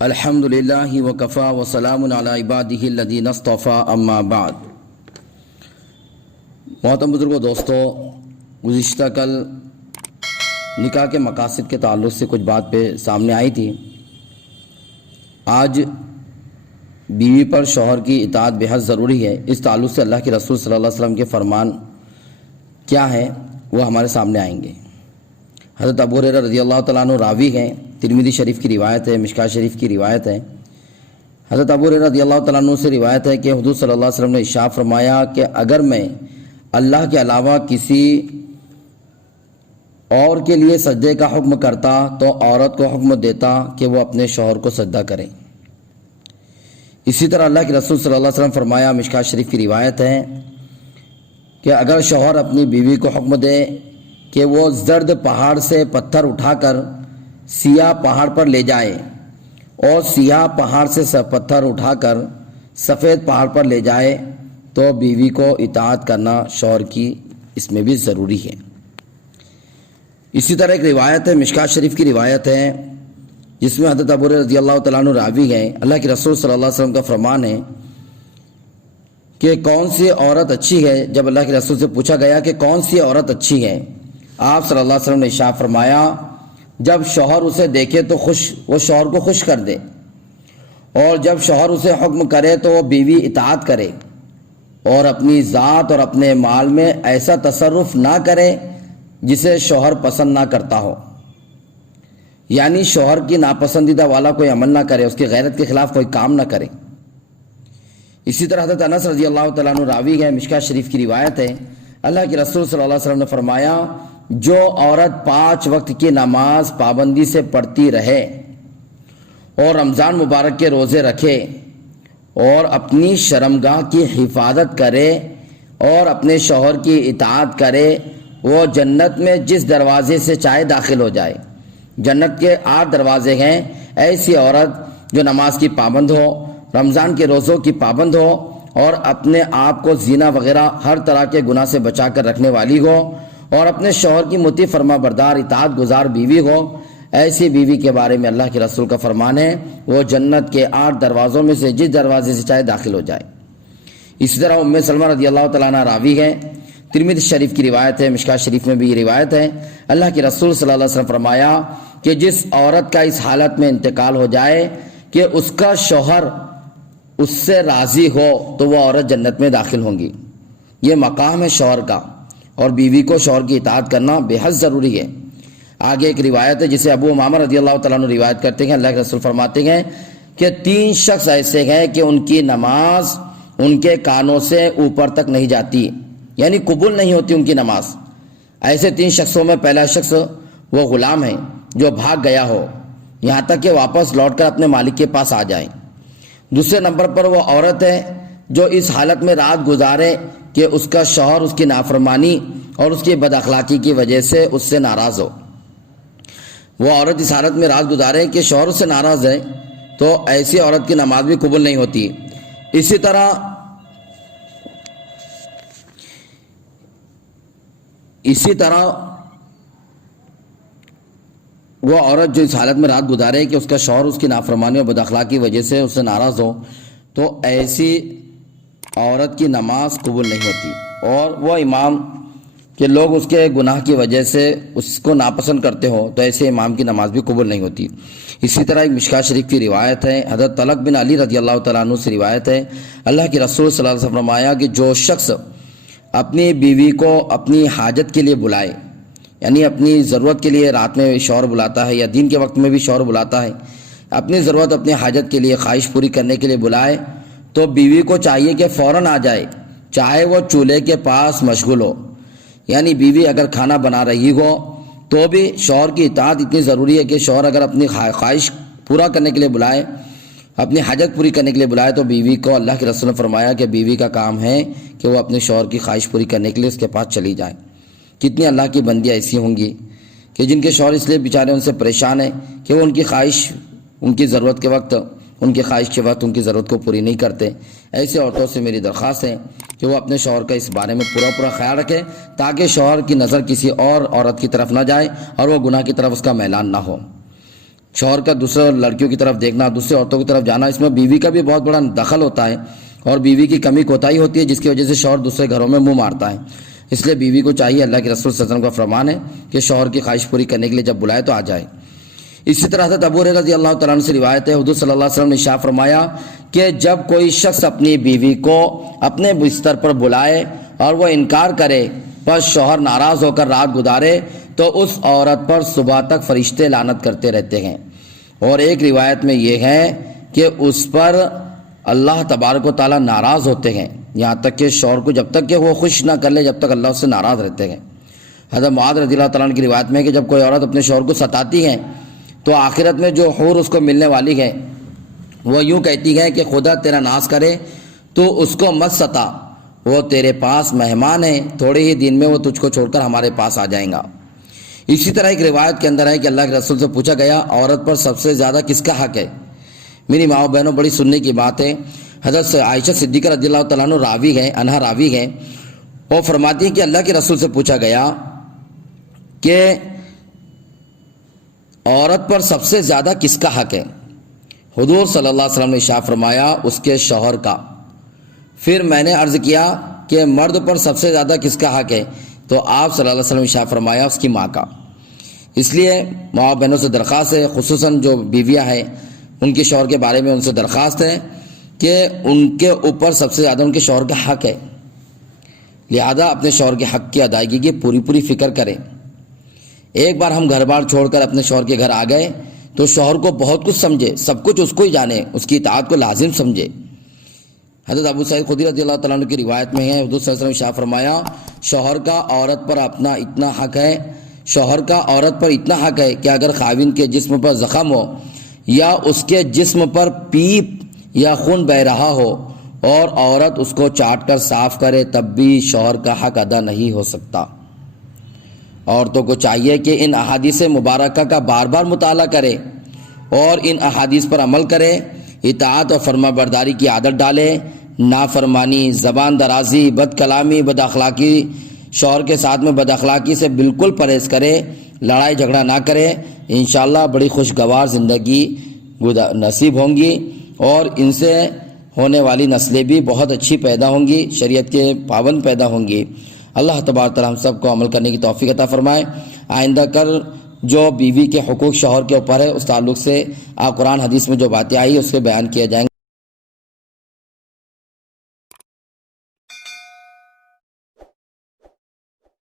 الحمدللہ وکفا وسلام علی عبادہ الذین اصطفی اما بعد۔ محترم بزرگوں، دوستو، گزشتہ کل نکاح کے مقاصد کے تعلق سے کچھ بات پہ سامنے آئی تھی۔ آج بیوی پر شوہر کی اطاعت بے حد ضروری ہے۔ اس تعلق سے اللہ کے رسول صلی اللہ علیہ وسلم کے فرمان کیا ہیں وہ ہمارے سامنے آئیں گے۔ حضرت ابو ہریرہ رضی اللہ تعالیٰ عنہ راوی ہیں، ترمذی شریف کی روایت ہے، مشکوٰۃ شریف کی روایت ہے۔ حضرت ابو ہریرہ رضی اللہ تعالیٰ عنہ سے روایت ہے کہ حضور صلی اللہ علیہ وسلم نے ارشاد فرمایا کہ اگر میں اللہ کے علاوہ کسی اور کے لیے سجدے کا حکم کرتا تو عورت کو حکم دیتا کہ وہ اپنے شوہر کو سجدہ کرے۔ اسی طرح اللہ کے رسول صلی اللہ علیہ وسلم فرمایا، مشکوٰۃ شریف کی روایت ہے کہ اگر شوہر اپنی بیوی کو حکم دے کہ وہ زرد پہاڑ سے پتھر اٹھا کر سیاہ پہاڑ پر لے جائے اور سیاہ پہاڑ سے پتھر اٹھا کر سفید پہاڑ پر لے جائے تو بیوی کو اطاعت کرنا شوہر کی اس میں بھی ضروری ہے۔ اسی طرح ایک روایت ہے، مشکوٰۃ شریف کی روایت ہے، جس میں حضرت ابو ہریرہ رضی اللہ تعالیٰ عنہ راوی ہیں۔ اللہ کے رسول صلی اللہ علیہ وسلم کا فرمان ہے کہ کون سی عورت اچھی ہے۔ جب اللہ کے رسول سے پوچھا گیا کہ کون سی عورت اچھی ہے، آپ صلی اللہ علیہ وسلم نے ارشاد فرمایا، جب شوہر اسے دیکھے تو وہ شوہر کو خوش کر دے، اور جب شوہر اسے حکم کرے تو وہ بیوی اطاعت کرے، اور اپنی ذات اور اپنے مال میں ایسا تصرف نہ کرے جسے شوہر پسند نہ کرتا ہو، یعنی شوہر کی ناپسندیدہ والا کوئی عمل نہ کرے، اس کی غیرت کے خلاف کوئی کام نہ کرے۔ اسی طرح حضرت انس رضی اللہ تعالیٰ عنہ راوی ہے، مشکوٰۃ شریف کی روایت ہے، اللہ کے رسول صلی اللہ علیہ وسلم نے فرمایا، جو عورت 5 وقت کی نماز پابندی سے پڑھتی رہے اور رمضان مبارک کے روزے رکھے اور اپنی شرمگاہ کی حفاظت کرے اور اپنے شوہر کی اطاعت کرے، وہ جنت میں جس دروازے سے چاہے داخل ہو جائے۔ جنت کے 8 دروازے ہیں۔ ایسی عورت جو نماز کی پابند ہو، رمضان کے روزوں کی پابند ہو اور اپنے آپ کو زنا وغیرہ ہر طرح کے گناہ سے بچا کر رکھنے والی ہو اور اپنے شوہر کی مطیع فرما بردار اطاعت گزار بیوی ہو، ایسی بیوی کے بارے میں اللہ کے رسول کا فرمان ہے، وہ جنت کے 8 دروازوں میں سے جس دروازے سے چاہے داخل ہو جائے۔ اسی طرح ام سلمہ رضی اللہ تعالیٰ عنہ راوی ہے، ترمذی شریف کی روایت ہے، مشکوٰۃ شریف میں بھی یہ روایت ہے، اللہ کے رسول صلی اللہ علیہ وسلم فرمایا کہ جس عورت کا اس حالت میں انتقال ہو جائے کہ اس کا شوہر اس سے راضی ہو تو وہ عورت جنت میں داخل ہوں گی۔ یہ مقام ہے شوہر کا، اور بیوی کو شوہر کی اطاعت کرنا بے حد ضروری ہے۔ آگے ایک روایت ہے جسے ابو امامہ رضی اللہ تعالیٰ عنہ روایت کرتے ہیں، اللہ کے رسول فرماتے ہیں کہ 3 شخص ایسے ہیں کہ ان کی نماز ان کے کانوں سے اوپر تک نہیں جاتی، یعنی قبول نہیں ہوتی ان کی نماز۔ ایسے 3 شخصوں میں پہلا شخص وہ غلام ہے جو بھاگ گیا ہو یہاں تک کہ واپس لوٹ کر اپنے مالک کے پاس آ جائیں۔ دوسرے نمبر پر وہ عورت ہے جو اس حالت میں رات گزارے کہ اس کا شوہر اس کی نافرمانی اور اس کی بد اخلاقی کی وجہ سے اس سے ناراض ہو۔ وہ عورت اس حالت میں رات گزارے کہ شوہر اس سے ناراض ہے تو ایسی عورت کی نماز بھی قبول نہیں ہوتی۔ اسی طرح وہ عورت جو اس حالت میں رات گزارے کہ اس کا شوہر اس کی نافرمانی اور بد اخلاقی کی وجہ سے اس سے ناراض ہو، تو ایسی عورت کی نماز قبول نہیں ہوتی، اور وہ امام کہ لوگ اس کے گناہ کی وجہ سے اس کو ناپسند کرتے ہو تو ایسے امام کی نماز بھی قبول نہیں ہوتی۔ اسی طرح ایک مشکوٰۃ شریف کی روایت ہے، حضرت طلق بن علی رضی اللہ تعالیٰ عنہ سے روایت ہے، اللہ کے رسول صلی اللہ علیہ وسلم نے فرمایا کہ جو شخص اپنی بیوی کو اپنی حاجت کے لیے بلائے، یعنی اپنی ضرورت کے لیے رات میں شوہر بلاتا ہے یا دن کے وقت میں بھی شوہر بلاتا ہے، اپنی ضرورت اپنی حاجت کے لیے خواہش پوری کرنے کے لیے بلائے، تو بیوی کو چاہیے کہ فوراً آ جائے، چاہے وہ چولہے کے پاس مشغول ہو۔ یعنی بیوی اگر کھانا بنا رہی ہو تو بھی شوہر کی اطاعت اتنی ضروری ہے کہ شوہر اگر اپنی خواہش پورا کرنے کے لیے بلائے، اپنی حاجت پوری کرنے کے لیے بلائے، تو بیوی کو اللہ کے رسول نے فرمایا کہ بیوی کا کام ہے کہ وہ اپنے شوہر کی خواہش پوری کرنے کے لیے اس کے پاس چلی جائے۔ کتنی اللہ کی بندیاں ایسی ہوں گی کہ جن کے شوہر اس لیے بیچارے ان سے پریشان ہیں کہ وہ ان کی خواہش، ان کی ضرورت کے وقت، ان کی خواہش کے وقت ان کی ضرورت کو پوری نہیں کرتے۔ ایسے عورتوں سے میری درخواست ہے کہ وہ اپنے شوہر کا اس بارے میں پورا خیال رکھے تاکہ شوہر کی نظر کسی اور عورت کی طرف نہ جائے اور وہ گناہ کی طرف اس کا میلان نہ ہو۔ شوہر کا دوسرے لڑکیوں کی طرف دیکھنا، دوسرے عورتوں کی طرف جانا، اس میں بیوی کا بھی بہت بڑا دخل ہوتا ہے اور بیوی کی کمی کوتاہی ہوتی ہے، جس کی وجہ سے شوہر دوسرے گھروں میں منہ مارتا ہے۔ اس لیے بیوی کو چاہیے، اللہ کے رسول صلی اللہ علیہ وسلم کا فرمان ہے کہ شوہر کی خواہش پوری کرنے کے لیے جب بلائے تو آ جائے۔ اسی طرح حضرت ابو ہریرہ رضی اللہ تعالیٰ عنہ سے روایت ہے، حضور صلی اللہ علیہ وسلم نے ارشاد فرمایا کہ جب کوئی شخص اپنی بیوی کو اپنے بستر پر بلائے اور وہ انکار کرے، پس شوہر ناراض ہو کر رات گزارے، تو اس عورت پر صبح تک فرشتے لعنت کرتے رہتے ہیں۔ اور ایک روایت میں یہ ہے کہ اس پر اللہ تبارک و تعالیٰ ناراض ہوتے ہیں، یہاں تک کہ شوہر کو جب تک کہ وہ خوش نہ کر لے جب تک اللہ اس سے ناراض رہتے ہیں۔ حضرت معاذ رضی اللہ تعالیٰ عنہ کی روایت میں ہے کہ جب کوئی عورت اپنے شوہر کو ستاتی ہے تو آخرت میں جو حور اس کو ملنے والی ہے وہ یوں کہتی ہے کہ خدا تیرا ناز کرے تو اس کو مت ستا، وہ تیرے پاس مہمان ہے، تھوڑے ہی دن میں وہ تجھ کو چھوڑ کر ہمارے پاس آ جائیں گا۔ اسی طرح ایک روایت کے اندر ہے کہ اللہ کے رسول سے پوچھا گیا عورت پر سب سے زیادہ کس کا حق ہے؟ میری ماں بہنوں، بڑی سننے کی بات ہے، حضرت عائشہ صدیقہ رضی اللہ تعالیٰ عنہ راوی ہیں، وہ فرماتی ہیں کہ اللہ کے رسول سے پوچھا گیا کہ عورت پر سب سے زیادہ کس کا حق ہے؟ حضور صلی اللہ علیہ وسلم نے ارشاد فرمایا اس کے شوہر کا۔ پھر میں نے عرض کیا کہ مرد پر سب سے زیادہ کس کا حق ہے؟ تو آپ صلی اللہ علیہ وسلم نے ارشاد فرمایا اس کی ماں کا۔ اس لیے ماں بہنوں سے درخواست ہے، خصوصاً جو بیویاں ہیں ان کے شوہر کے بارے میں ان سے درخواست ہے کہ ان کے اوپر سب سے زیادہ ان کے شوہر کا حق ہے، لہذا اپنے شوہر کے حق کی ادائیگی کی پوری فکر کریں۔ ایک بار ہم گھر بار چھوڑ کر اپنے شوہر کے گھر آ گئے تو شوہر کو بہت کچھ سمجھے، سب کچھ اس کو ہی جانے، اس کی اطاعت کو لازم سمجھے۔ حضرت ابو سعید خدری رضی اللہ تعالیٰ عنہ کی روایت میں ہے، حضور صلی اللہ علیہ وسلم نے ارشاد فرمایا شوہر کا عورت پر اپنا اتنا حق ہے، شوہر کا عورت پر اتنا حق ہے کہ اگر خاوند کے جسم پر زخم ہو یا اس کے جسم پر پیپ یا خون بہ رہا ہو اور عورت اس کو چاٹ کر صاف کرے تب بھی شوہر کا حق ادا نہیں ہو سکتا۔ عورتوں کو چاہیے کہ ان احادیث مبارکہ کا بار بار مطالعہ کرے اور ان احادیث پر عمل کرے، اطاعت اور فرما برداری کی عادت ڈالے، نافرمانی، زبان درازی، بد کلامی، بد اخلاقی، شوہر کے ساتھ میں بد اخلاقی سے بالکل پرہیز کرے، لڑائی جھگڑا نہ کرے، انشاءاللہ بڑی خوشگوار زندگی نصیب ہوں گی اور ان سے ہونے والی نسلیں بھی بہت اچھی پیدا ہوں گی، شریعت کے پابند پیدا ہوں گی۔ اللہ تبارک تعالیٰ ہم سب کو عمل کرنے کی توفیق عطا فرمائے۔ آئندہ کل جو بیوی کے حقوق شوہر کے اوپر ہے اس تعلق سے قرآن حدیث میں جو باتیں آئی اس کے بیان کیا جائیں گے۔